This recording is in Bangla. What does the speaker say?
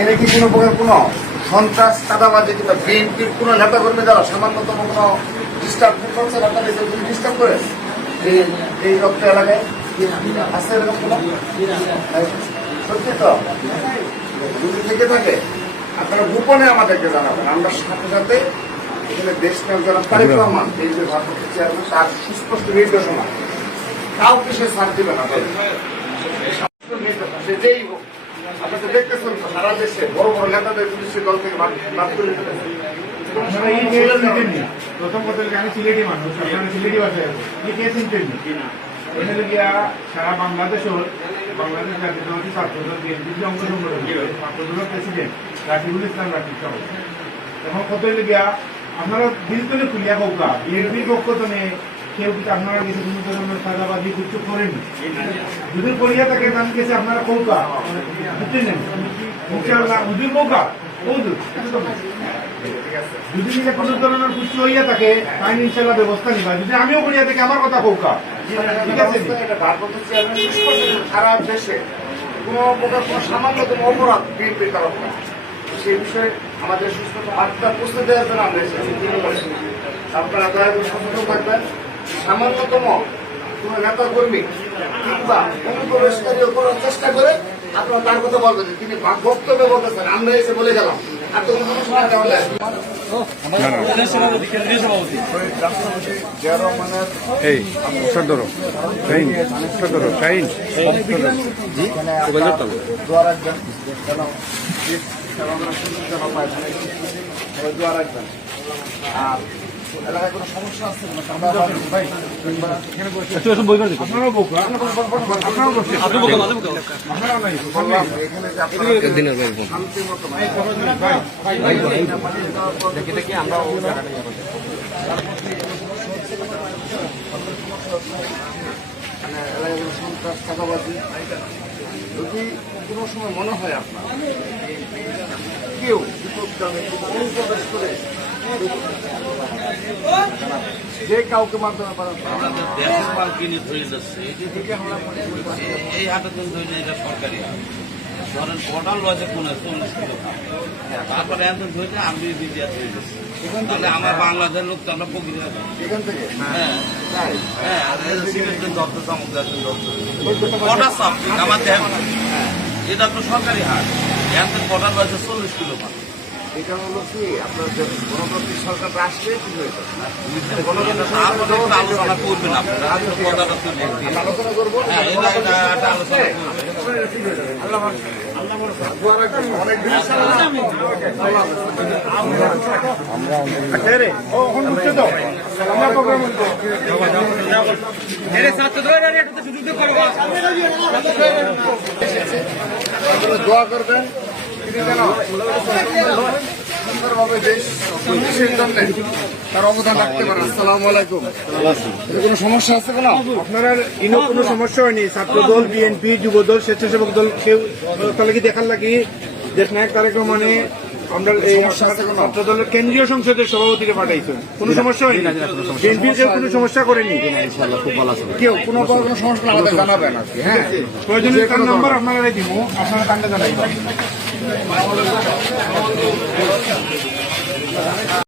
এনে কি কোনো প্রকার কোনো সন্ত্রাস চাঁদাবাজি কিংবা বিএনপির কোনো নেতাকর্মী দ্বারা সামান্যতম কোনো ডিস্টার্ব করছে আপনার ডিস্টার্ব করে এই রক্ত এলাকায় আছে এরকম কোনো সত্যি তো যদি থেকে থাকে আপনারা গোপনে আমাদেরকে জানাবেন। আমরা সাথে সাথে এখানে দেশ নায়ক যারা তারেক রহমান এই যে ভারপ্রাপ্ত চেয়ারম্যান তার সুস্পষ্ট নির্দেশনা কাউকে সে ছাড় দিবে না। সে যেই হোক আপনাকে দেখতেছেন সারা দেশে বড় বড় নেতাদের পুলিশের দল থেকে বাদ করে ফেলেছে। প্রথম কথা আমি সিলেটি মানুষ, আপনারা সিলেটি ভাষায় সারা বাংলাদেশ জাতীয়তাবাদী ছাত্রদল বিএনপির অঙ্গ সংগঠন ছাত্রদলের প্রেসিডেন্ট রাকিবুল ইসলাম রাকিব সহ এখন কত গিয়া আপনারা দিল তুলে খুলিয়া কৌকা বিএনপির পক্ষ তো কেউ কিছু আপনারা কিছু কোনো ধরনের সাদাবাদী কিছু করেনি, যদি করিয়া থাকে তার কাছে আপনারা কৌকা বুঝলেন হুজুর কৌকা যদি নিলে কোনো ধরনের কুচি হইয়া থাকে তাই ইনশাল্লাহ ব্যবস্থা নিবা। যদি আমিও করিয়া থাকি আমার কথা কৌকা ঠিক আছে। সারা দেশে কোনো প্রকার কোনো সামান্যতম অপরাধ বিএনপির কারণ না, সেই বিষয়ে আমাদের সুস্থ বার্তা পৌঁছে দেওয়ার জন্য আমরা এসেছি। আপনারা দয়া করে সচেতন থাকবেন। সামান্যতম কোনো নেতা কর্মী কিংবা অনুপ্রবেশকারী করার চেষ্টা করে আপনারা তার কথা বলবেন, তিনি বক্তব্য বলতেছেন আমরা এসে বলে গেলাম আর তো কোনো সময় তাহলে আর এলাকায় কোনো সমস্যা আছে সন্ত্রাস চাঁদাবাজি যদি কোনো সময় মনে হয় আপনার কেউ বিপদগামী অনুপ্রবেশ করে যে কাউকে মাধ্যমে দেশের মাল কিনে ধরে যাচ্ছে এই হাটে ধরে এটা সরকারি হাট ধরেন পটাল বাজে কোন 40 কিলো তারপরে এত ধরে আমি বিজিয়া ধরে যাচ্ছি তাহলে আমার বাংলাদেশের লোক তো আমরা পকিয়ে রাখবো এখান থেকে হ্যাঁ হ্যাঁ সিমেন্টের দপ্তর চামকদার কটা সাপ আমার দেখেন এটা তো সরকারি হাট এত পটাল বাজে 40 কিলো মাল। এটা হলো কি আপনার গণতান্ত্রিক সরকার আসলে কি হয়েছে আলোচনা করবেন আপনারা আলোচনা করবো দোয়া করবেন সুন্দরভাবে দেশ তার অবদান রাখতে পারেন। আসসালামু আলাইকুম। কোনো সমস্যা আছে কোনো? আপনারা ইনো কোনো সমস্যা হয়নি? ছাত্রদল বিএনপি যুবদল স্বেচ্ছাসেবক দল কেউ তাহলে কি দেখার লাগি দেশ নায়ক তারেক রহমানে আমরা এই ছাত্রদলের কেন্দ্রীয় সংসদের সভাপতিকে পাঠাইছেন, কোনো সমস্যা হয়নি? বিএনপির কেউ কোনো সমস্যা করেনি? খুব ভালো আছে। কেউ কোনো সমস্যা আমাদের জানাবেন আর কি। হ্যাঁ, প্রয়োজনে তার নাম্বার আপনারা দিব, আপনারা কান্ডে জানাইবেন।